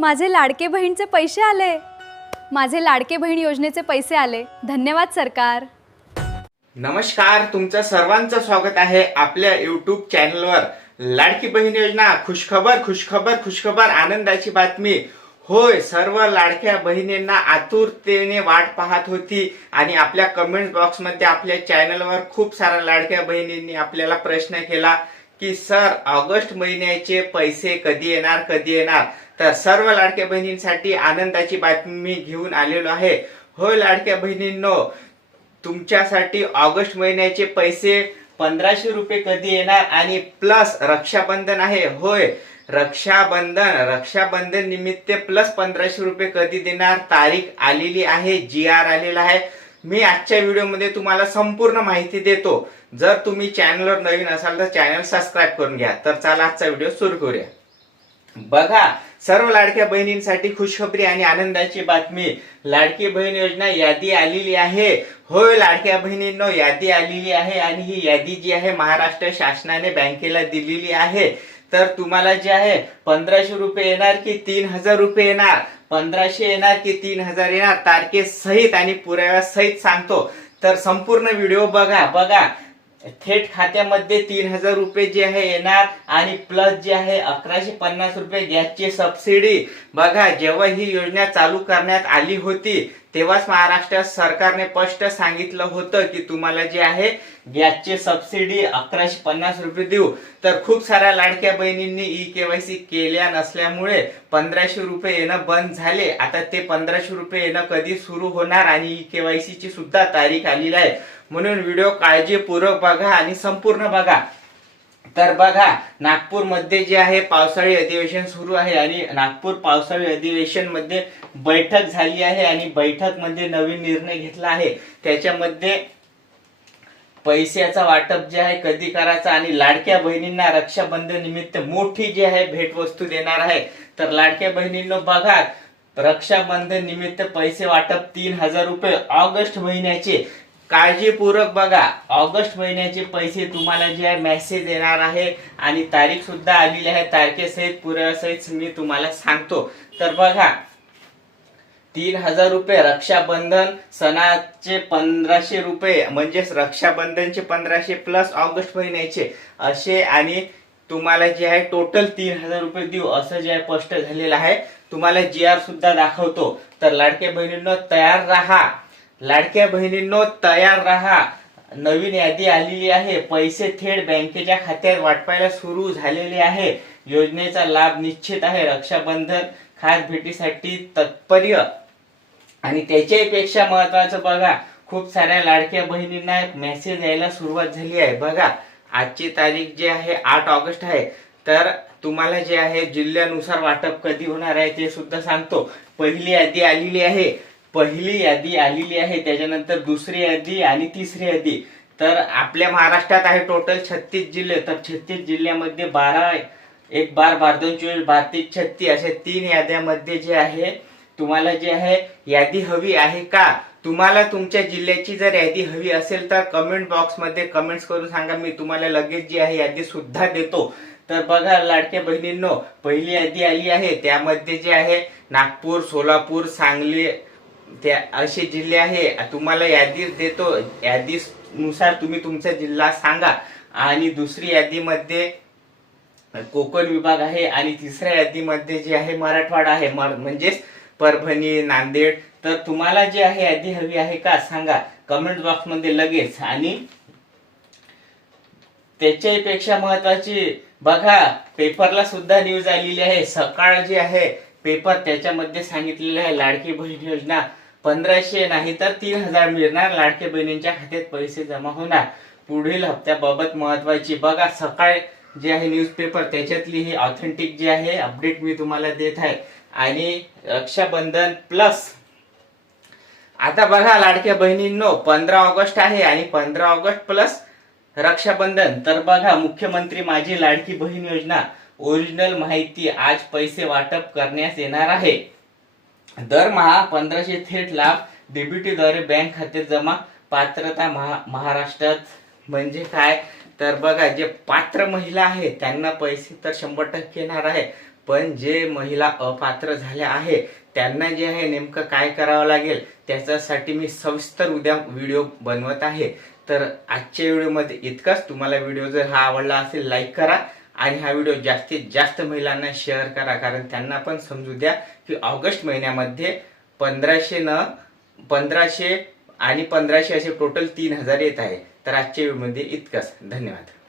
माझे लाडके बहीणचे पैसे आले. माझे लाडके बहीण योजनेचे पैसे आले. धन्यवाद सरकार. नमस्कार, तुमचं सर्वांचं स्वागत आहे आपल्या YouTube चॅनलवर. लाडकी बहीण योजना, खुशखबर खुशखबर खुशखबर, आनंदाची बातमी. होय, सर्व लाडक्या बहिणींना आतुरतेने वाट पाहत होती आणि आपल्या कमेंट बॉक्समध्ये आपल्या चॅनलवर खूप साऱ्या लाडक्या बहिणींनी आपल्याला प्रश्न केला की सर, ऑगस्ट महिन्याचे पैसे कधी येणार कधी येणार. तर सर्व लाडक्या बहिणींसाठी आनंदाची बातमी घेऊन आलेलो आहे. होय लाडक्या बहिणींनो, तुमच्यासाठी ऑगस्ट महिन्याचे पैसे 1500 रुपये कधी येणार आणि प्लस रक्षाबंधन आहे. होय, रक्षाबंधन निमित्त प्लस 1500 रुपये कधी देणार, तारीख आलेली आहे, GR आलेला आहे. मी आजच्या व्हिडिओमध्ये तुम्हाला संपूर्ण माहिती देतो. जर तुम्ही चॅनलवर नवीन असाल तर चॅनल सबस्क्राईब करून घ्या. तर चला आजचा व्हिडिओ सुरू करूया. बघा, सर्व लाडक्या बहिणींसाठी खुशखबरी आणि आनंदाची बातमी. लाडकी बहीण योजना यादी आलेली आहे. होय लाडक्या बहिणींनो, यादी आलेली आहे आणि ही यादी जी आहे महाराष्ट्र शासनाने बँकेला दिलेली आहे. तर तुम्हाला जे आहे 1500 रुपये येणार की 3000 रुपये येणार, 1500 येणार की 3000 येणार, तारखेसहित आणि पुराव्यासहित सांगतो. तर संपूर्ण व्हिडिओ बघा. थेट खात्यामध्ये 3000 रुपये जे आहे येणार आणि प्लस जे आहे 1150 रुपये गॅसची सबसिडी. बघा, जेव्हा ही योजना चालू करण्यात आली होती तेव्हाच महाराष्ट्र सरकारने स्पष्ट सांगितलं होतं की तुम्हाला जे आहे गॅसची सबसिडी 1150 रुपये देऊ. तर खूप साऱ्या लाडक्या बहिणींनी KYC केल्या नसल्यामुळे 1500 रुपये येणं बंद झाले. आता ते 1500 रुपये येणं कधी सुरू होणार आणि KYC ची सुद्धा तारीख आलेली आहे. म्हणून व्हिडिओ काळजीपूर्वक बघा आणि संपूर्ण बघा. तर बघा, नागपूरमध्ये जे आहे पावसाळी अधिवेशन सुरू आहे आणि नागपूर पावसाळी अधिवेशन मध्ये बैठक झाली आहे आणि बैठक मध्ये नवीन निर्णय घेतला आहे. त्याच्यामध्ये पैशाचा वाटप जे आहे कधी करायचा आणि लाडक्या बहिणींना रक्षाबंधन निमित्त मोठी जी आहे भेटवस्तू देणार आहे. तर लाडक्या बहिणींनो बघा, रक्षाबंधन निमित्त पैसे वाटप 3000 रुपये ऑगस्ट महिन्याचे. काळजीपूर्वक बघा, ऑगस्ट महिन्याचे पैसे तुम्हाला जे आहे मेसेज येणार आहे आणि तारीख सुद्धा आलेली आहे. तारखेसहित पुराव्यासहित मी तुम्हाला सांगतो. तर बघा, 3000 रुपये रक्षाबंधन सणाचे 1500 रुपये म्हणजेच रक्षाबंधनचे 1500 प्लस ऑगस्ट महिन्याचे असे आणि तुम्हाला जे आहे टोटल 3000 रुपये देऊ असं जे आहे स्पष्ट झालेलं आहे. तुम्हाला GR सुद्धा दाखवतो. तर लाडक्या बहिणींनो तयार राहा. लाडक्या बहिणींनो तयार राहा. नवीन यादी आलेली आहे. पैसे थेट बँकेच्या खात्यात वाटपायला सुरू झालेले आहे. योजनेचा लाभ निश्चित आहे. रक्षाबंधन खास भेटीसाठी तत्पर्य आणि त्याच्यापेक्षा महत्वाचं बघा, खूप साऱ्या लाडक्या बहिणींना मेसेज यायला सुरुवात झाली आहे. बघा, आजची तारीख जी आहे 8 ऑगस्ट आहे. तर तुम्हाला जे आहे जिल्ह्यानुसार वाटप कधी होणार आहे ते सुद्धा सांगतो. पहिली यादी आलेली आहे, त्याच्यानंतर दुसरी यादी आणि तिसरी यादी. तर आपल्या महाराष्ट्रात आहे टोटल 36 जिल्हे. तर 36 जिल्ह्यामध्ये 12 1 12 12 2 24 12 36 असे 3 याद्यामध्ये जे आहे तुम्हाला जे आहे यादी हवी आहे का? तुम्हाला तुमच्या जिल्ह्याची जर यादी हवी असेल तर कमेंट बॉक्स मध्ये कमेंट्स करून सांगा. मी तुम्हाला लगेच जी आहे यादी सुद्धा देतो. तर बघा लाडक्या बहिणींनो, पहिली यादी आली आहे. त्यामध्ये जे आहे नागपूर, सोलापूर, सांगली त्या असे जिल्हे आहे. तुम्हाला यादी देतो. यादीनुसार तुम्ही तुमचा जिल्हा सांगा. आणि दुसरी यादीमध्ये कोकण विभाग आहे आणि तिसऱ्या यादीमध्ये जे आहे मराठवाडा आहे, म्हणजेच परभणी, नांदेड. तर तुम्हाला जे आहे यादी हवी आहे का सांगा कमेंट बॉक्स मध्ये लगेच. आणि त्याच्यापेक्षा महत्वाची बघा, पेपरला सुद्धा न्यूज आलेली आहे. सकाळ जे आहे पेपर त्याच्यामध्ये सांगितलेलं आहे लाडकी बहीण योजना 1500 नाही तर 3000 मिळणार. लाडक्या बहिणींच्या खात्यात पैसे जमा होणार. पुढील हप्त्याबाबत महत्वाची बघा, सकाळ जे आहे न्यूजपेपर त्याच्यातली ही ऑथेंटिक जे आहे अपडेट मी तुम्हाला देत आहे. आणि रक्षाबंधन प्लस आता बघा लाडक्या बहिणींनो, 15 ऑगस्ट आहे आणि 15 ऑगस्ट प्लस रक्षाबंधन. तर बघा, मुख्यमंत्री माझी लाडकी बहीण योजना ओरिजिनल माहिती आज पैसे वाटप करण्यास येणार आहे. दरमहा 1500 थेट लाभ डीबीटी द्वारे बँक खात्यात जमा. पात्रता महाराष्ट्रात म्हणजे काय तर बघा, जे पात्र महिला आहे त्यांना पैसे तर 100% येणार आहे, पण जे महिला अपात्र झाल्या आहे त्यांना जे आहे नेमकं काय करावं लागेल त्याच्यासाठी मी सविस्तर उद्या व्हिडिओ बनवत आहे. तर आजच्या व्हिडिओमध्ये इतकंच. तुम्हाला व्हिडिओ जर हा आवडला असेल लाईक करा आणि हा व्हिडिओ जास्तीत जास्त महिलांना शेअर करा, कारण त्यांना पण समजू द्या की ऑगस्ट महिन्यामध्ये 1500 आणि 1500 असे टोटल 3000 येत आहे. तर आजच्या व्हिडिओमध्ये इतकंच. धन्यवाद.